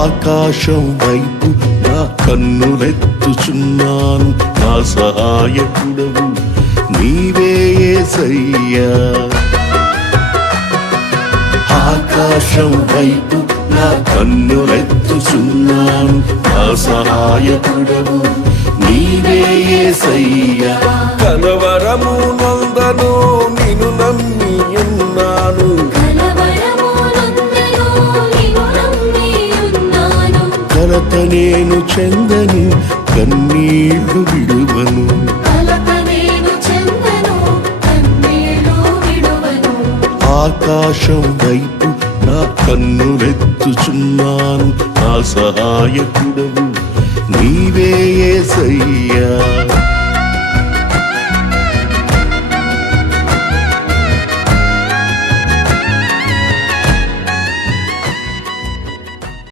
ఆకాశం వైపు నా కన్నులెత్తుచున్నాను, నా సహాయకుడవు నీవే యేసయ్యా. ఆకాశం వైపు నా కన్నులెత్తుచున్నాను, నా సహాయకుడవు నీవే యేసయ్యా. కలవరము నందను నిన్ను నమ్మి ఉన్నాను, కలత నేను చెందను కన్నీళ్లు విడువను. ఆకాశం వైపు నా కన్నులెత్తుచున్నాను, నా సహాయకుడవు నీవే యేసయ్యా.